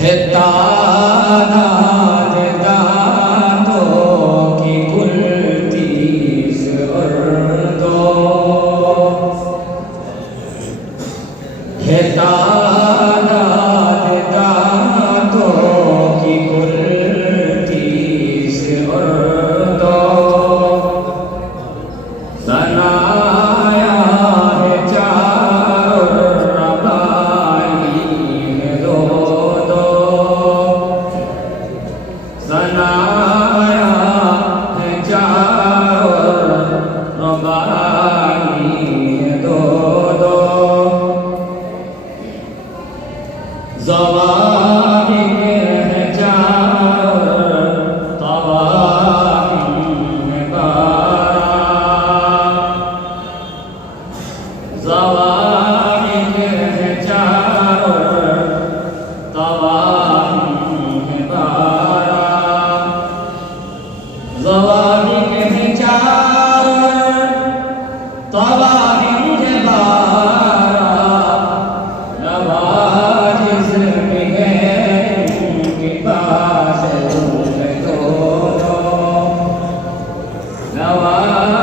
है तादाद दांतों की कुल 30 अर्दों, है तादाद दांतों की कुल 30 अर्दों, सनाया है चार रबाई है दो दो, सनाया है चार रबाई है दो दो, ज़वाहिर है चार तवाहिर है बारह, ज़वाहिर है चार तवाहिर है बारह, ज़वाहिर है चार तवाहिर है बारह, नवाजिज़ भी है उनके पास है दो दो, नवाजिज़